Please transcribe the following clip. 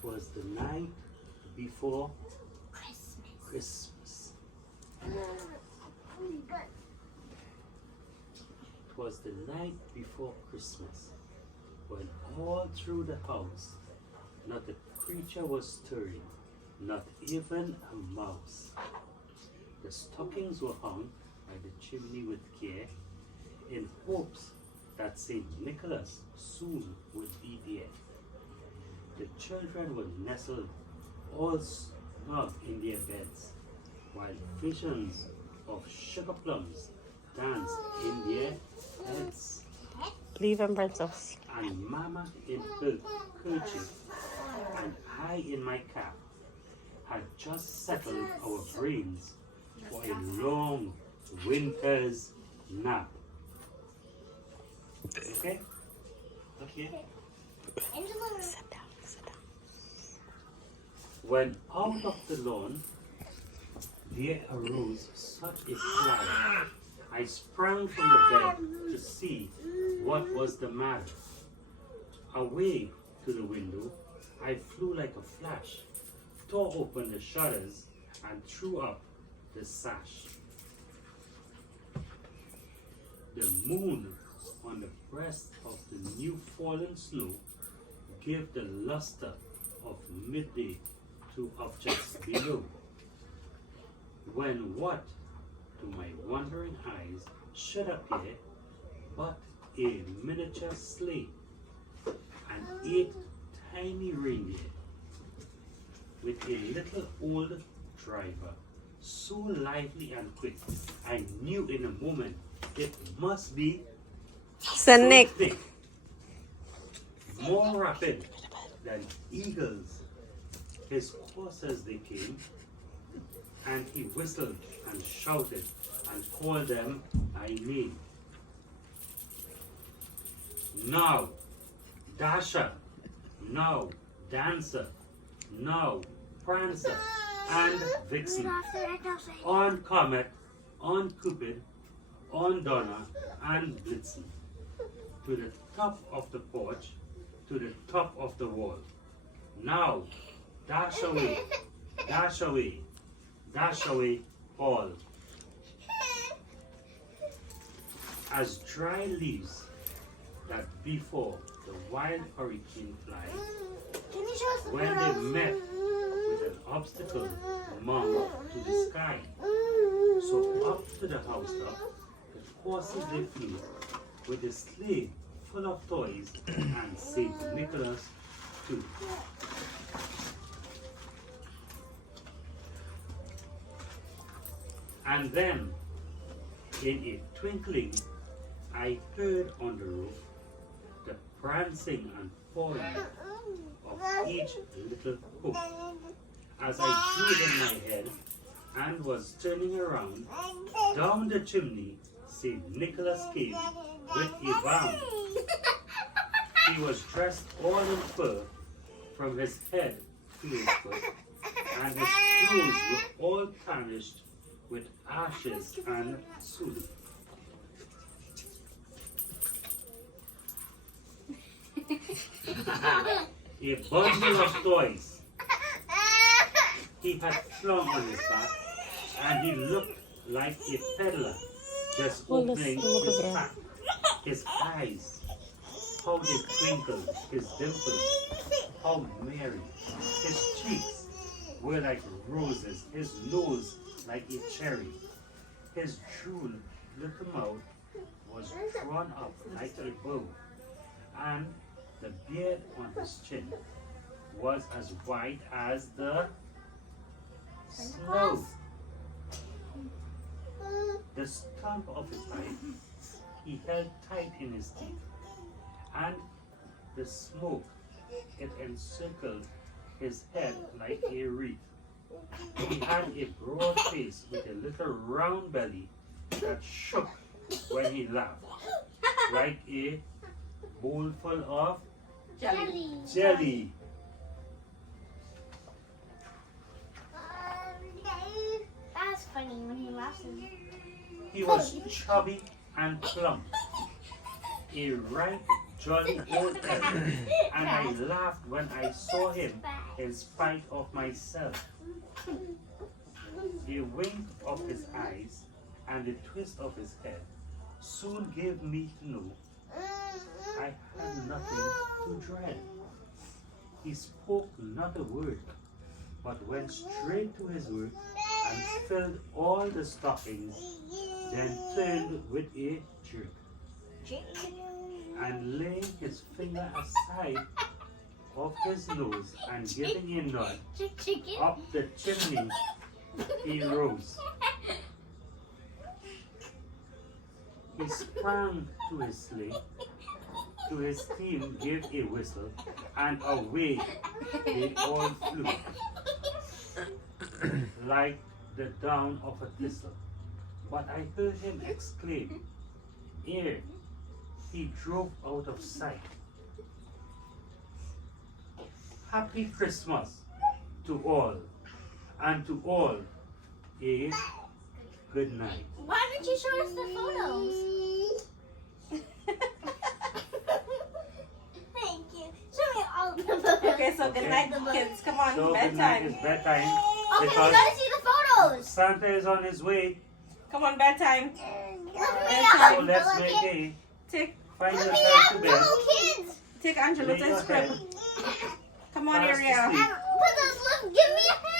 'Twas the night before Christmas. 'Twas the night before Christmas, when all through the house not a creature was stirring, not even a mouse. The stockings were hung by the chimney with care, in hopes that St. Nicholas soon would be there. The children were nestled all snug in their beds, while visions of sugar plums danced in their heads. Leave him, princess. And Mama in her kerchief, and I in my cap, had just settled our brains for a long winter's nap. Okay? Okay? Sit down, sit down. When out of the lawn there arose such a cry, I sprang from the bed to see what was the matter. Away to the window, I flew like a flash, tore open the shutters, and threw up the sash. The moon on the breast of the new fallen snow gave the luster of midday to objects below. When what, to my wondering eyes, should appear but a miniature sleigh and 8 tiny reindeer with a little old driver, so lively and quick, I knew in a moment it must be Saint Nick. thick, more rapid than eagles. His horses they came, and he whistled and shouted and called them by name. Now, Dasher, now, Dancer, now, Prancer, and Vixen, on Comet, on Cupid, on Donna, and Blitzen, to the top of the porch, to the top of the wall. Now, dash away, dash away, dash away all. As dry leaves that before the wild hurricane fly, when they met with an obstacle mounted to the sky. So up to the housetop, the horses they flew, with a sleigh full of toys, and St. Nicholas too. And then, in a twinkling, I heard on the roof the prancing and pawing of each little hoof. As I drew it in my head and was turning around, down the chimney St. Nicholas came with a bound. He was dressed all in fur from his head to his foot, and his clothes were all tarnished with ashes and soot. A bundle of toys he had flung on his back, and he looked like a peddler just opening his pack. His eyes, how they twinkled, his dimples, how merry. His cheeks were like roses, his nose like a cherry. His droll little mouth was drawn up like a bow, and the beard on his chin was as white as the snow. The stump of his pipe he held tight in his teeth, and the smoke, it encircled his head like a wreath. He had a broad face with a little round belly that shook when he laughed, like a bowl full of jelly. That's funny when he laughs. He was chubby and plump, a ripe Johnny heard them, and I laughed when I saw him in spite of myself. A wink of his eyes and a twist of his head soon gave me to know I had nothing to dread. He spoke not a word, but went straight to his work and filled all the stockings, then turned with a jerk, and laying his finger aside of his nose and giving a nod Chicken. up the chimney, he rose. He sprang to his sleigh, to his team gave a whistle, and away they all flew, like the down of a thistle. But I heard him exclaim, ere he drove out of sight, Happy Christmas to all, and to all a good night. Why didn't you show us the photos? Thank you. Show me all the photos. Okay, so good night, kids. Come on, So good night is bedtime. bedtime Okay, we because gotta see the photos. Santa is on his way. Come on, bedtime. So Look, let's look, make a Take find look, yourself to we bed. have little kids. Angela Lay to your script. head Come on, fast Ariel. asleep. Put those little, give me a hand.